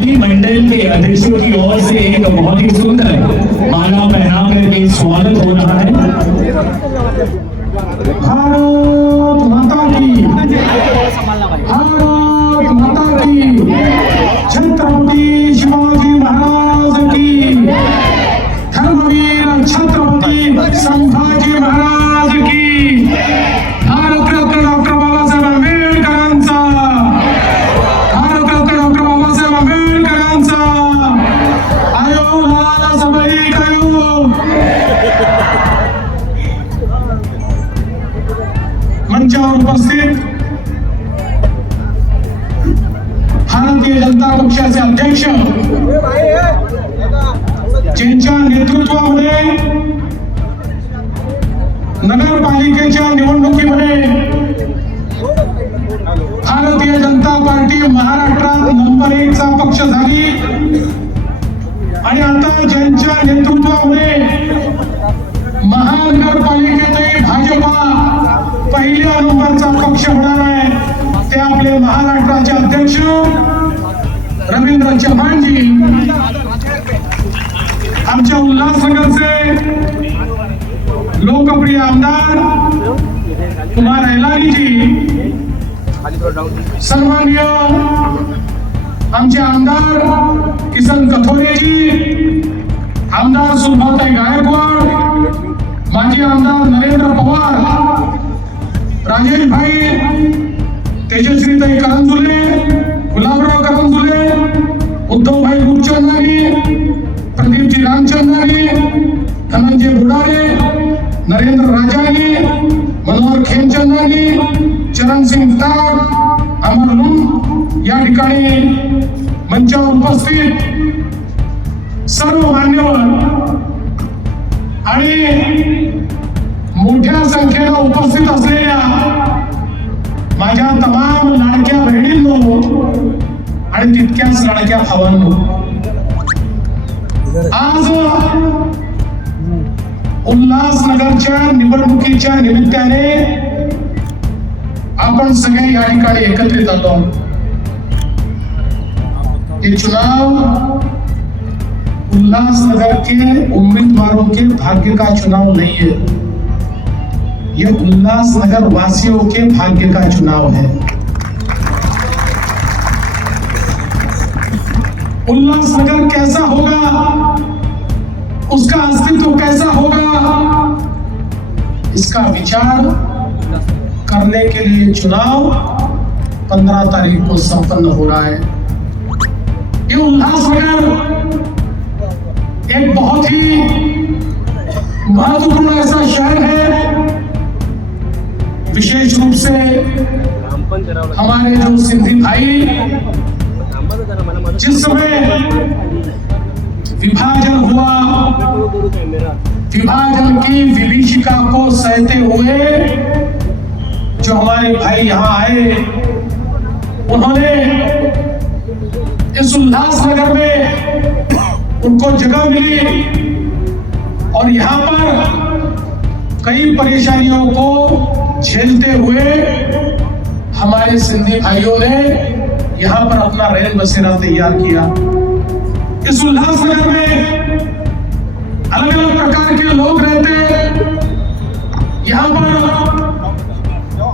मंडल के अध्यक्षों की ओर से एक बहुत ही सुंदर माला पहना करके स्वागत हो रहा है। भारत माता की, भारत माता की, छत्रपति शिवाजी महाराज की, धर्मवीर छत्रपति संभाजी महाराज की, भारत रत्न डॉक्टर बाबासाहेब आंबेडकरांचा, भारत रत्न डॉक्टर बाबासाहेब आंबेडकरांचा आयो लाल सबाई कायो। मंचावर उपस्थित भारतीय जनता पक्षाचे अध्यक्ष ज्यांच्या नेतृत्वामध्ये नगरपालिकेच्या निवडणुकीमध्ये भारतीय जनता पार्टी महाराष्ट्रात नंबर 1 चा पक्ष झाली आणि आता ज्यांच्या नेतृत्वामध्ये महानगरपालिकेतही भाजपा पहिल्या नंबरचा पक्ष होणार आहे ते आपले महाराष्ट्राचे अध्यक्ष रवींद्र चव्हाणजी, आमच्या उल्हासनगरचे लोकप्रिय आमदार कुमार एलानीजी, सन्माननीय आमचे आमदार किसन कथोरेजी, आमदार सुभाताई गायकवाड, माजी आमदार नरेंद्र पवार, राजेश भाई, तेजश्रीताई करंजुले, गुलाबराव करंजुले, उद्धव भाई गुरचंदानी, प्रदीपजी रामचंदानी, धनंजय बुडारे, नरेंद्र राजानी, मनोहर खेमचंदानी, चरण सिंग तार, अमर लूम या ठिकाणी मंचावर उपस्थित सर्व मान्यवर आणि मोठ्या संख्येने उपस्थित असलेल्या माझ्या तमाम लाडक्या बहिणींनो आणि तितक्याच लाडक्या भावांनो, आज उल्हासनगरच्या निवडणुकीच्या निमित्ताने आपण सगळे या ठिकाणी एकत्रित आलो। ये चुनाव उल्हासनगर के उम्मीदवारों के भाग्य का चुनाव नहीं है, ये उल्हासनगर वासियों के भाग्य का चुनाव है। उल्हासनगर कैसा होगा, उसका अस्तित्व कैसा होगा, इसका विचार करने के लिए चुनाव 15 तारीख को संपन्न हो रहा है। ये उल्हासनगर एक बहुत ही महत्वपूर्ण ऐसा शहर है, विशेष रूप से हमारे जो सिंधी भाई जिस समय विभाजन हुआ, विभाजन की विभीषिका को सहते हुए जो हमारे भाई यहाँ आए, उन्होंने इस उल्लासनगर में उनको जगह मिली और यहाँ पर कई परेशानियों को झेलते हुए हमारे सिंधी भाइयों ने यहाँ पर अपना रैन बसेरा तैयार किया। इस उल्लासनगर में अलग अलग प्रकार के लोग रहते हैं। यहाँ पर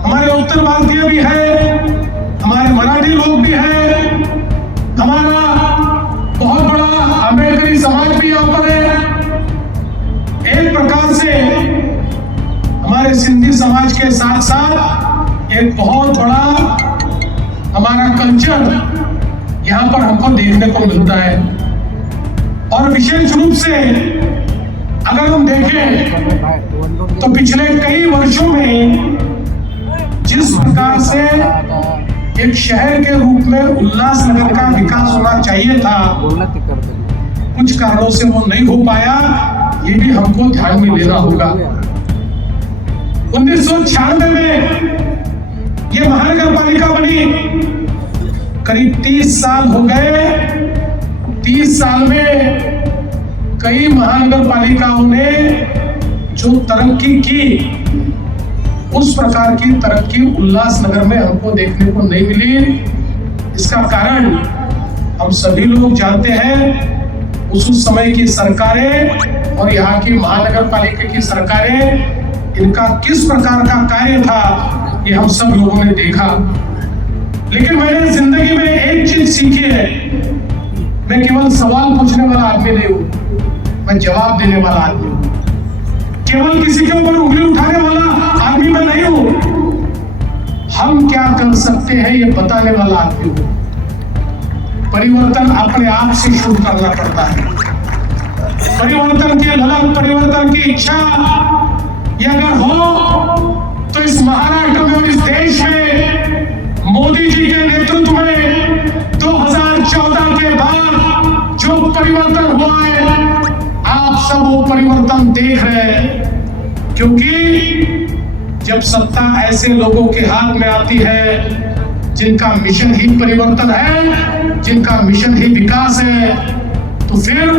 हमारे उत्तर भारतीय भी है, हमारे मराठी लोग भी है, हमारा बहुत बड़ा अम्बेडकरी समाज भी यहाँ पर है। एक प्रकार से हमारे सिंधी समाज के साथ साथ एक बहुत बड़ा हमारा कल्चर यहाँ पर हमको देखने को मिलता है। और विशेष रूप से अगर हम देखें तो पिछले कई वर्षों में जिस प्रकार से एक शहर के रूप में उल्लासनगर का विकास होना चाहिए था, कुछ कारणों से वो नहीं हो पाया, ये भी हमको ध्यान में लेना होगा। 1996 में ये महानगर पालिका बनी, करीब 30 साल हो गए। 30 साल में कई महानगर पालिकाओं ने जो तरक्की की, उस प्रकार की तरक्की उल्लासनगर में हमको देखने को नहीं मिली। इसका कारण हम सभी लोग जानते हैं उस समय की सरकारें और यहाँ की महानगर पालिका की सरकारें, इनका किस प्रकार का कार्य था ये हम सब लोगों ने देखा। लेकिन मैंने जिंदगी में एक चीज सीखी है, मैं केवल सवाल पूछने वाला आदमी नहीं हूं, मैं जवाब देने वाला आदमी हूं। केवल किसी के ऊपर उंगली उठाने वाला आदमी मैं नहीं हूं। हम क्या कर सकते हैं ये बताने वाला आदमी हूं। परिवर्तन अपने आप से शुरू करना पड़ता है। परिवर्तन की ललक, परिवर्तन की इच्छा ये अगर हो तो इस महाराष्ट्र में और इस देश में मोदी जी के नेतृत्व में 2014 के बाद जो परिवर्तन हुआ है, आप सब वो परिवर्तन देख रहे हैं। क्योंकि जब सत्ता ऐसे लोगों के हाथ में आती है जिनका मिशन ही परिवर्तन है, जिनका मिशन ही विकास है, तो फिर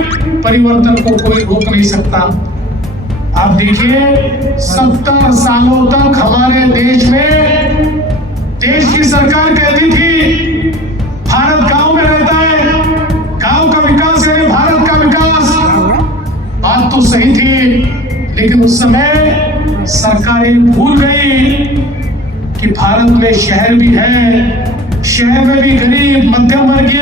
परिवर्तन को कोई रोक नहीं सकता। आप देखिए 70 सालों तक हमारे देश में देश की सरकार कहती थी भारत गांव में रहता है, गांव का विकास है भारत का विकास। बात तो सही थी, लेकिन उस समय सरकारें भूल गई कि भारत में शहर भी है, शहर में भी गरीब मध्यम वर्गीय,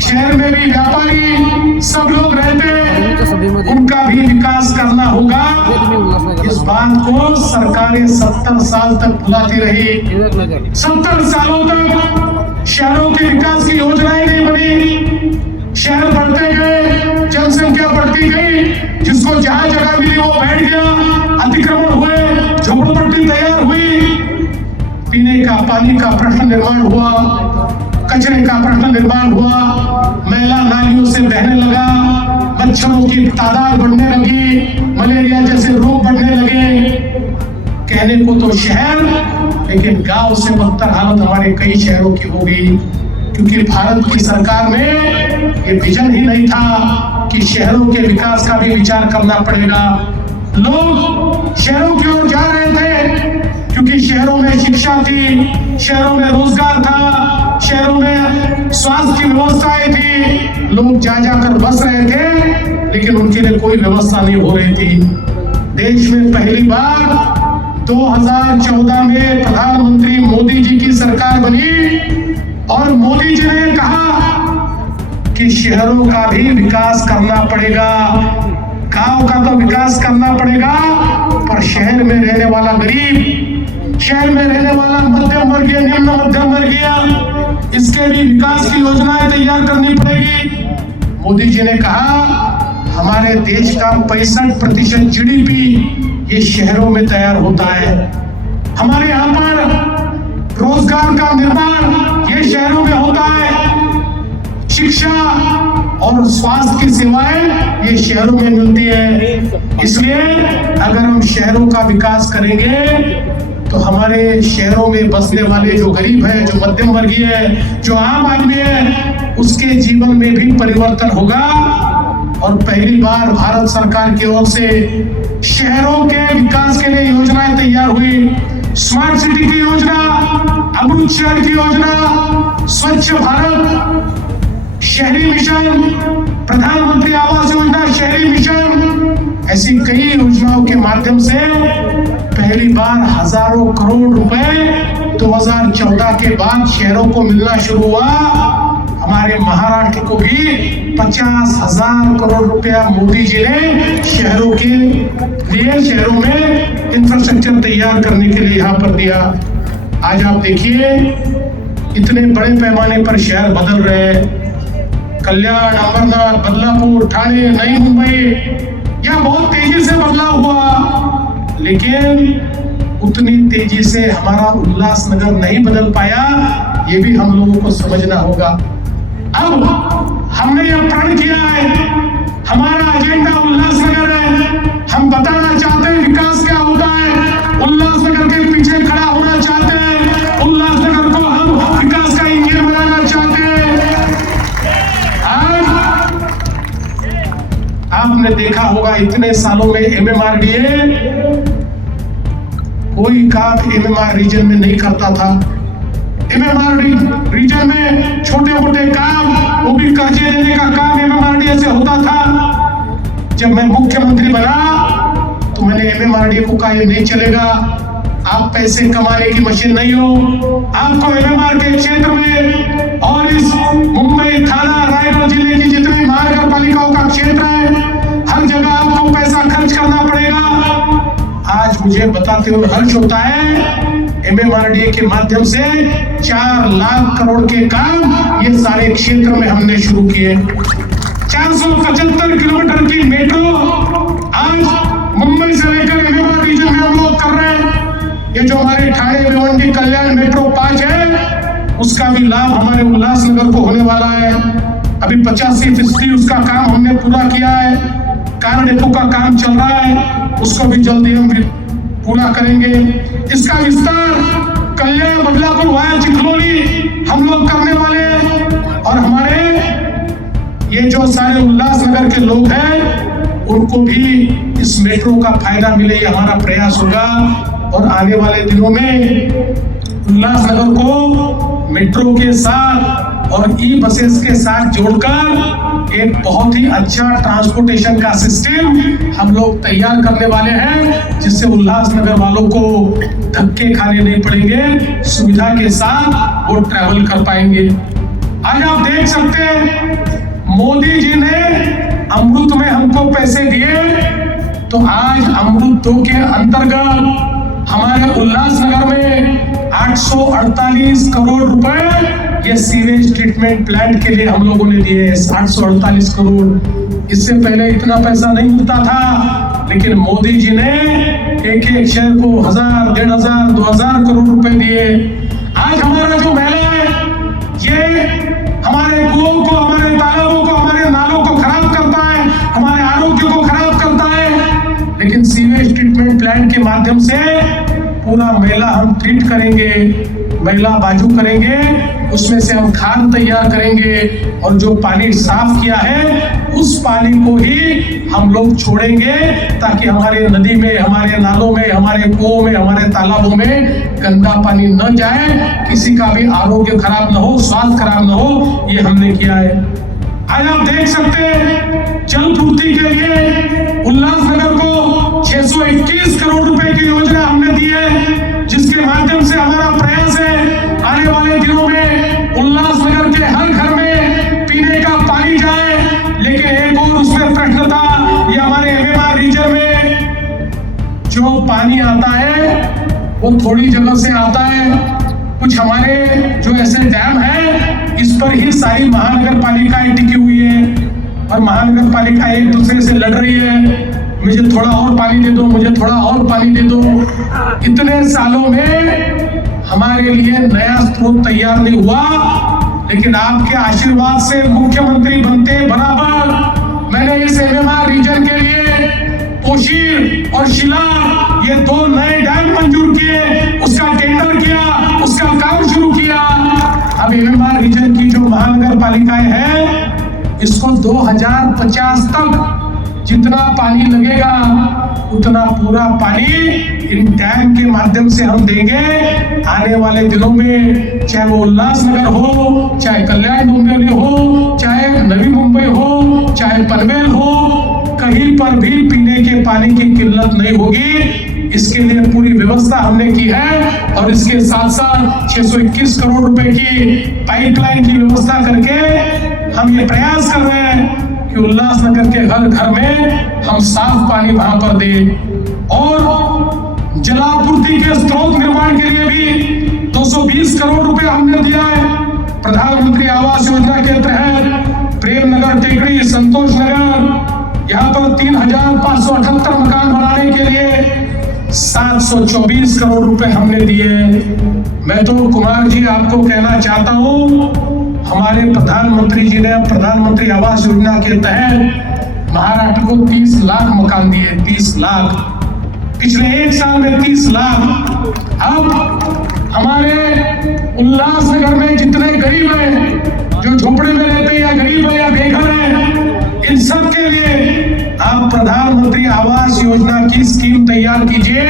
शहर में भी व्यापारी सब लोग रहते हैं, उनका भी विकास करना होगा। इस बात को सरकारें 70 साल तक भुलाती रही। 70 सालों तक शहरों के विकास की योजनाएं नहीं बनी, शहर बढ़ते गए, जनसंख्या बढ़ती गई, जिसको जहां जगह मिली वो बैठ गया, अतिक्रमण हुए, झोपड़पट्टी तैयार हुई, पीने का पानी का प्रश्न निर्माण हुआ, कचरे का प्रश्न निर्माण हुआ, मैला नालियों से बहने लगा, मच्छरों की तादाद बढ़ने लगी, मलेरिया जैसे रोग बढ़ने लगे। कहने को तो शहर, लेकिन गांव से बदतर हालत हमारे कई शहरों की हो गई। क्योंकि भारत की सरकार में ये विजन ही नहीं था कि शहरों के विकास का भी विचार करना पड़ेगा। लोग शहरों की ओर जा रहे थे क्योंकि शहरों में शिक्षा थी, शहरों में रोजगार था, शहरों में स्वास्थ्य की व्यवस्थाएं थी, लोग जा जाकर बस रहे थे, लेकिन उनके लिए कोई व्यवस्था नहीं हो रही थी। देश में पहली बार 2014 में प्रधानमंत्री मोदी जी की सरकार बनी और मोदी जी ने कहा कि शहरों का भी विकास करना पड़ेगा, गांव का तो विकास करना पड़ेगा, पर शहर में रहने वाला गरीब, शहर में रहने वाला मध्यम वर्गीय, निम्न मध्यम वर्गीय, इसके भी विकास की योजनाएं तैयार करनी पड़ेगी। मोदी जी ने कहा हमारे देश का 65% GDP ये शहरों में तैयार होता है। हमारे यहाँ पर रोजगार का निर्माण ये शहरों में होता है, शिक्षा और स्वास्थ्य की सेवाएं ये शहरों में मिलती है। इसलिए अगर हम शहरों का विकास करेंगे तो हमारे शहरों में बसने वाले जो गरीब है, जो मध्यम वर्गीय है, जो आम आदमी है, उसके जीवन में भी परिवर्तन होगा। और पहली बार भारत सरकार की ओर से शहरों के विकास के लिए योजनाएं तैयार हुई। स्मार्ट सिटी की योजना, अमृत शहर की योजना, स्वच्छ भारत, शहरी मिशन, प्रधानमंत्री आवास योजना, शहरी मिशन, ऐसी कई योजनाओं के माध्यम से पहली बार हजारों करोड़ रुपए 2014 के बाद शहरों को मिलना शुरू हुआ। हमारे महाराष्ट्र को भी 50,000 करोड़ रुपया मोदी जी ने शहरों के लिए, शहरों में इंफ्रास्ट्रक्चर तैयार करने के लिए यहाँ पर दिया। आज आप देखिए इतने बड़े पैमाने पर शहर बदल रहे हैं। कल्याण, अमरनाथ, बदलापुर, ठाणे, नई मुंबई, यह बहुत तेजी से बदलाव हुआ, लेकिन उतनी तेजी से हमारा उल्लासनगर नहीं बदल पाया। ये भी हम लोगों को समझना होगा। अब हमने यह प्रण किया है, हमारा एजेंडा उल्लासनगर है। हम बताना चाहते हैं विकास क्या होता है, उल्लासनगर के पीछे खड़ा होना चाहते हैं, उल्लासनगर को हम विकास का इंजन बनाना चाहते हैं। आज आपने देखा होगा इतने सालों में MMRDA कोई काम MMR रीजन में नहीं करता था। एमएमआरडी रीजन में छोटे मोटे काम, वो भी कर्जे देने का काम एमएमआरडी से होता था। जब मैं मुख्यमंत्री बना तो मैंने एमएमआरडी को कहा ये नहीं चलेगा, आप पैसे कमाने की मशीन नहीं हो, आपको एमएमआर के क्षेत्र में और इस मुंबई थाना रायगढ़ जिले की जितनी महानगर पालिकाओं का क्षेत्र है, हर जगह आपको पैसा खर्च करना पड़ेगा। आज मुझे बताते हुए हर्ष होता है, एमएमआरडीए के माध्यम से 4 लाख करोड़ के काम ये सारे क्षेत्र में हमने शुरू किए। 475 किलोमीटर की मेट्रो आज मुंबई से लेकर एमएमआर रीजन में हम लोग कर रहे हैं। ये जो हमारे ठाणे भिवंडी कल्याण मेट्रो 5 है, उसका भी लाभ हमारे उल्लासनगर को होने वाला है। अभी 85% उसका काम हमने पूरा किया है। कार डेपो का काम चल रहा है, उसको भी जल्दी हम पूरा करेंगे। इसका विस्तार कल्याण बदलापुर वाया चिखलोली हम लोग करने वाले हैं। और हमारे ये जो सारे उल्लासनगर के लोग हैं, उनको भी इस मेट्रो का फायदा मिले, ये हमारा प्रयास होगा। और आने वाले दिनों में उल्लासनगर को मेट्रो के साथ और ई बसेस के साथ जोड़कर एक बहुत ही अच्छा ट्रांसपोर्टेशन का सिस्टम हम लोग तैयार करने वाले हैं, जिससे उल्लासनगर वालों को धक्के खाने नहीं पड़ेंगे, सुविधा के साथ वो ट्रैवल कर पाएंगे। आज आप देख सकते हैं, मोदी जी ने अमृत में हमको पैसे दिए, तो आज अमृत 2 के अंतर्गत हमारे उल्लासनगर में 848 करोड़ रुपए ये सीवेज ट्रीटमेंट प्लांट के लिए हम लोगों ने दिए। 848 करोड़, इससे पहले इतना पैसा नहीं मिलता था, लेकिन मोदी जी ने एक शहर को 1000, 1500, 2000 करोड़ रुपए दिए। आज हमारा जो मेला है, ये हमारे कुओं को, हमारे तालाबों को, हमारे नालों को खराब करता है, हमारे आरोग्य को खराब करता है, लेकिन सीवेज ट्रीटमेंट प्लांट के माध्यम से पूरा मेला हम ट्रीट करेंगे, मैला बाजू करेंगे, उसमें से हम खाद तैयार करेंगे और जो पानी साफ किया है उस पानी को ही हम लोग छोड़ेंगे, ताकि हमारे नदी में, हमारे नालों में, हमारे कुओं में, हमारे तालाबों में गंदा पानी न जाए, किसी का भी आरोग्य खराब न हो, स्वास्थ्य खराब न हो, ये हमने किया है। आज आप देख सकते हैं, जल पूर्ति के लिए उल्लासनगर को 621 करोड़ रुपए की योजना हमने दी है, जिसके माध्यम से हमारा प्रयास है आने वाले दिनों में उल्लासनगर के हर घर में पीने का पानी जाए। लेकिन एक और उसमें प्रश्न था, ये हमारे एमएमआर रीजन में जो पानी आता है वो थोड़ी जगह से आता है, कुछ हमारे जो ऐसे डैम है इस पर ही सारी महानगर पालिकाएं टिकी हुई है, और महानगर पालिका एक दूसरे से लड़ रही है, मुझे थोड़ा और पानी दे दो, मुझे थोड़ा और पानी दे दो। इतने सालों में हमारे लिए नया स्रोत तैयार नहीं हुआ, लेकिन आपके आशीर्वाद से मुख्यमंत्री बनते बराबर मैंने इस एमएमआर रीजन के लिए कोशीर और शिला ये 2 नए डैम मंजूर किए, उसका टेंडर किया, उसका काम शुरू किया। अब एमएमआर रीजन की जो महानगर पालिकाएं हैं, इसको 2050 तक जितना पानी लगेगा उतना पूरा पानी इन डैम के माध्यम से हम देंगे। आने वाले दिनों में चाहे वो उल्लासनगर हो, चाहे कल्याण डोंबिवली हो, चाहे नवी मुंबई हो, चाहे पनवेल हो, कहीं पर भी पीने के पानी की किल्लत नहीं होगी। इसके लिए पूरी व्यवस्था हमने की है, और इसके साथ साथ 621 करोड़ रुपए की पाइपलाइन की व्यवस्था करके हम ये प्रयास कर रहे हैं कि उल्लासनगर के हर घर में हम साफ पानी वहां पर दें। और जलापूर्ति के स्रोत निर्माण के लिए भी 220 करोड़ रुपए हमने दिया है। प्रधानमंत्री आवास योजना के तहत प्रेमनगर, टेकड़ी, संतोष नगर, यहाँ पर 3578 मकान बनाने के लिए 724 करोड़ रुपए हमने दिए। मैं तो कुमार जी आपको कहना चाहता हूँ, हमारे प्रधानमंत्री जी ने प्रधानमंत्री आवास योजना के तहत महाराष्ट्र को 30 लाख मकान दिए। 30 लाख, पिछले 1 साल में 30 लाख। अब हमारे उल्लासनगर में जितने गरीब हैं, जो झोपड़े में रहते हैं या गरीब है या बेघर है, इन सब के लिए आप प्रधानमंत्री आवास योजना की स्कीम तैयार कीजिए,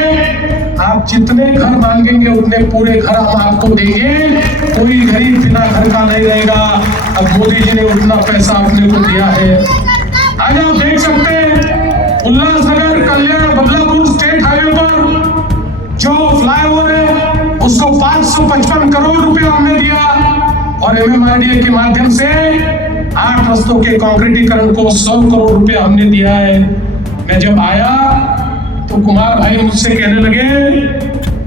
आप जितने घर मांगेंगे उतने पूरे घर हम आपको देंगे, कोई गरीब बिना घर का नहीं रहेगा। अब मोदी जी ने उतना पैसा अपने को दिया है। आज आप देख सकते हैं उल्लासनगर कल्याण बदलापुर स्टेट हाईवे पर जो फ्लाईओवर है उसको 555 करोड़ रुपए हमने दिया और MMRDA के माध्यम से 8 रस्तों के कंक्रीटीकरण को 100 करोड़ रुपए हमने दिया है। मैं जब आया तो कुमार भाई मुझसे कहने लगे,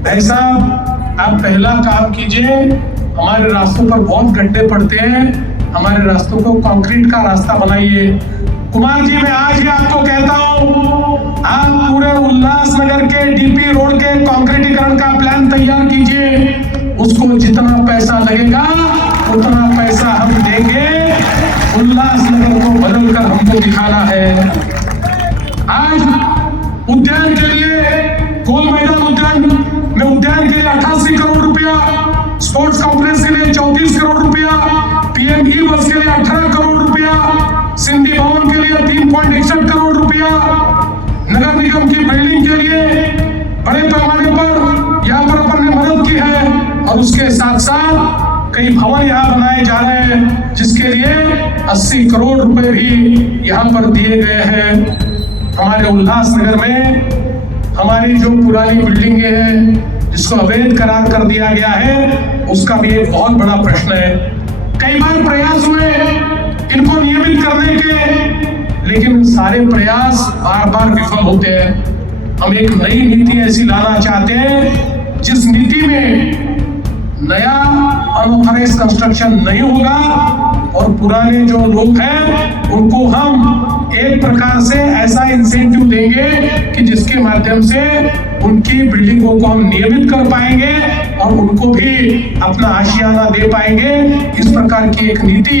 भाई साहब आप पहला काम कीजिए, हमारे रास्तों पर बहुत गड्ढे पड़ते हैं, हमारे रास्तों को कंक्रीट का रास्ता बनाइए। कुमार जी मैं आज ही आपको कहता हूँ, आप पूरे उल्लासनगर के DP रोड के कंक्रीटीकरण का प्लान तैयार कीजिए, उसको जितना पैसा लगेगा उतना पैसा हम देंगे। उल्लासनगर को बदलकर हमको दिखाना है। आज उद्यान के लिए गोल मैदान उद्यान में उद्यान के लिए 88 करोड़ रुपया, स्पोर्ट्स कॉम्प्लेक्स के लिए 34 करोड़ रुपया, PM ई-बस के लिए 18 करोड़ रुपया, सिंधी भवन के लिए 3.61 करोड़ रुपया, नगर निगम की बिल्डिंग के लिए बड़े पैमाने पर यहाँ पर अपन ने मदद की है और उसके साथ साथ कई भवन यहाँ बनाए जा रहे हैं जिसके लिए 80 करोड़ रुपए भी यहाँ पर दिए गए हैं। हमारे उल्लासनगर में हमारी जो पुरानी बिल्डिंगें हैं जिसको अवैध करार कर दिया गया है, उसका भी एक बहुत बड़ा प्रश्न है। कई बार प्रयास हुए इनको नियमित करने के, लेकिन सारे प्रयास बार बार विफल होते हैं। हम एक नई नीति ऐसी लाना चाहते हैं जिस नीति में नया अनऑथराइज्ड कंस्ट्रक्शन नहीं होगा और पुराने जो लोग हैं उनको हम एक प्रकार से ऐसा इंसेंटिव देंगे कि जिसके माध्यम से उनकी बिल्डिंगों को हम नियमित कर पाएंगे और उनको भी अपना आशियाना दे पाएंगे। इस प्रकार की एक नीति,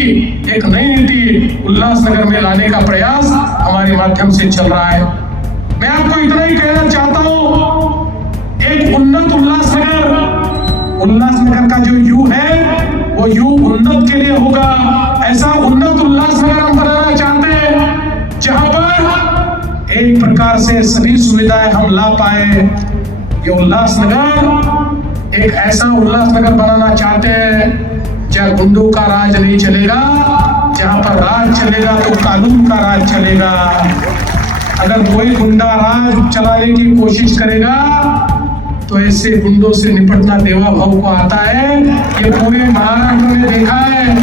एक नई नीति उल्लासनगर में लाने का प्रयास हमारे माध्यम से चल रहा है। मैं आपको इतना ही कहना चाहता हूँ, एक उन्नत उल्लासनगर का जो यू है वो यू उन्नत के लिए होगा। ऐसा उन्नत उल्लासनगर हम बनाना चाहते हैं जहां पर एक प्रकार से सभी सुविधाएं हम ला पाए। ये उल्लासनगर एक ऐसा उल्लासनगर बनाना चाहते हैं जहां गुंडों का राज नहीं चलेगा, जहां पर राज चलेगा तो कानून का राज चलेगा। अगर कोई गुंडा राज चलाने की कोशिश करेगा तो ऐसे गुंडों से निपटना देवा भाव को आता है। ये पूरे महाराष्ट्र में देखा है,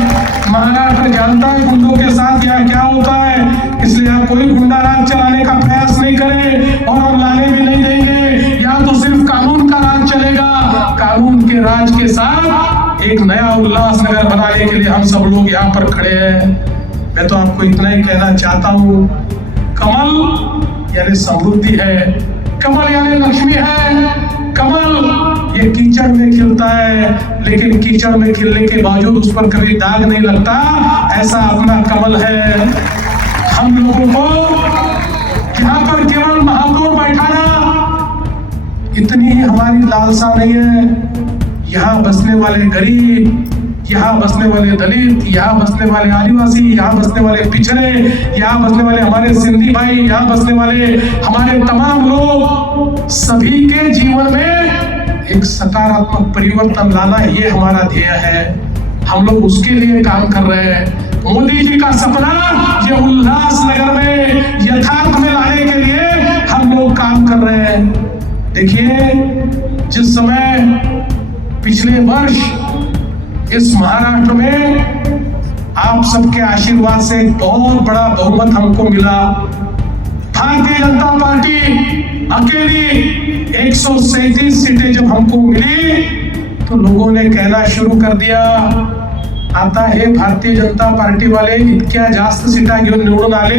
महाराष्ट्र जानता है गुंडों के साथ यहाँ क्या होता है, इसलिए यहाँ कोई गुंडा राज चलाने का प्रयास नहीं करे और हम लाने भी नहीं देंगे। यहाँ तो सिर्फ कानून का राज चलेगा। कानून के राज के साथ एक नया उल्लासनगर बनाने के लिए हम सब लोग यहाँ पर खड़े हैं। मैं तो आपको इतना ही कहना चाहता हूँ, कमल यानी समृद्धि है, कमल यानी लक्ष्मी है। कमल ये कीचड़ में खिलता है, लेकिन कीचड़ में खिलने के बावजूद उस पर कभी दाग नहीं लगता, ऐसा अपना कमल है। हम लोगों को यहाँ पर केवल महापौर बैठाना इतनी ही हमारी लालसा नहीं है। यहाँ बसने वाले गरीब, यहाँ बसने वाले दलित, यहाँ बसने वाले आदिवासी, यहाँ बसने वाले पिछड़े, यहाँ बसने वाले हमारे सिंधी भाई, यहाँ बसने वाले हमारे तमाम लोग, सभी के जीवन में एक सकारात्मक परिवर्तन लाना, ये हमारा ध्येय है। हम लोग उसके लिए काम कर रहे हैं। मोदी जी का सपना ये उल्लासनगर में यथार्थ में लाने के लिए हम लोग काम कर रहे हैं। देखिए, जिस समय पिछले वर्ष इस महाराष्ट्र में आप सबके आशीर्वाद से एक बहुत बड़ा बहुमत हमको मिला। भारतीय जनता पार्टी अकेली 137 सीटें जब हमको मिली तो लोगों ने कहना शुरू कर दिया, आता है भारतीय जनता पार्टी वाले इतक्या जास्त सीटा घेऊन निवडून आले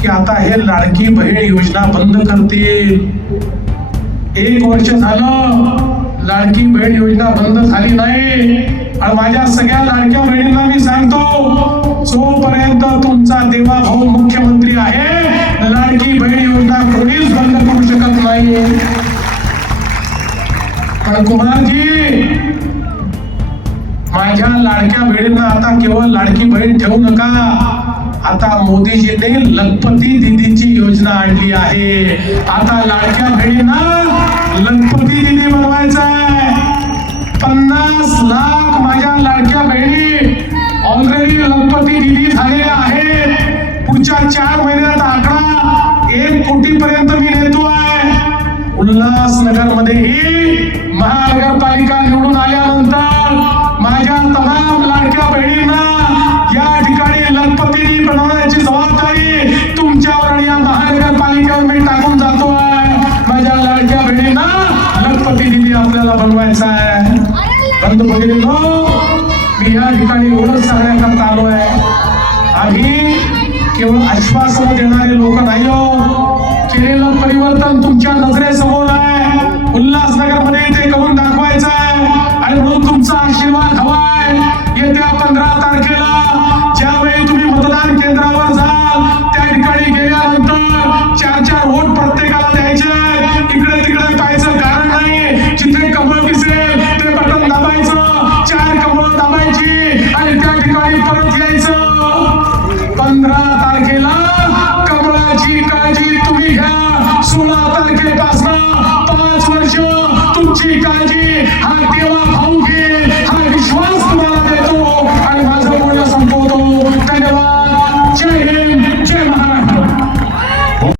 की आता हे लाडकी बहीण योजना बंद करतील। 1 वर्ष झालं लाडकी बहीण योजना बंद झाली नाही आणि माझ्या सगळ्या लाडक्या बहिणींना मी सांगतो, जोपर्यंत तुमचा देवा भाऊ मुख्यमंत्री आहे लाडकी बहीण योजना कोणीच बंद करू शकत नाही। पण कुमारजी, माझ्या लाडक्या बहिणींना आता केवळ लाडकी बहीण ठेवू नका, आता मोदीजींनी लखपती दीदीची योजना आणली आहे. आता लाडक्या बहिणींना लखपती दीदी बनवायचं आहे. 50 लाख माझ्या लाडक्या बहिणी ऑलरेडी लखपती दीदी झालेल्या आहेत. पुढच्या 4 महिन्यात आकडा 1 कोटी पर्यंत मी नेतोय. उल्हासनगर मध्येही महानगरपालिका निवडून आल्यानंतर माझ्या तमाम लाडक्या बहिणींना या ठिकाणी लखपती बनवण्याची जबाबदारी तुमच्यावर आणि या महानगरपालिकेवर मी टाकून जातोय. माझ्या लाडक्या बहिणींना लखपती दिदी आपल्याला बनवायचा आहे. बंधू भगिनींनो, मी या ठिकाणी एवढंच सांगण्याकरता आलोय. आम्ही केवळ आश्वासन देणारे लोक नाही हो. केलेलं परिवर्तन तुमच्या नजरेसमोर आहे. उल्हासनगर मध्ये ते करून दाखवायचं आहे आणि म्हणून तुमचा आशीर्वाद हवाय. येत्या 15 तारखेला ज्यावेळी तुम्ही मतदान केंद्रावर जाल त्या ठिकाणी गेल्यानंतर 4-4 वोट प्रत्येकाला द्यायचे. इकडे तिकडे पाहायचं कारण नाही. जिथे कमळ दिसेल ते बटन दाबायचं, 4 कमळ दाबायची आणि त्या ठिकाणी परत यायचं. 15 तारखेला कमळाची काळजी तुम्ही घ्या. 16 तारखेपासून 5 वर्ष तुमची काळजी हा देवा भाऊ घेईल, हा विश्वास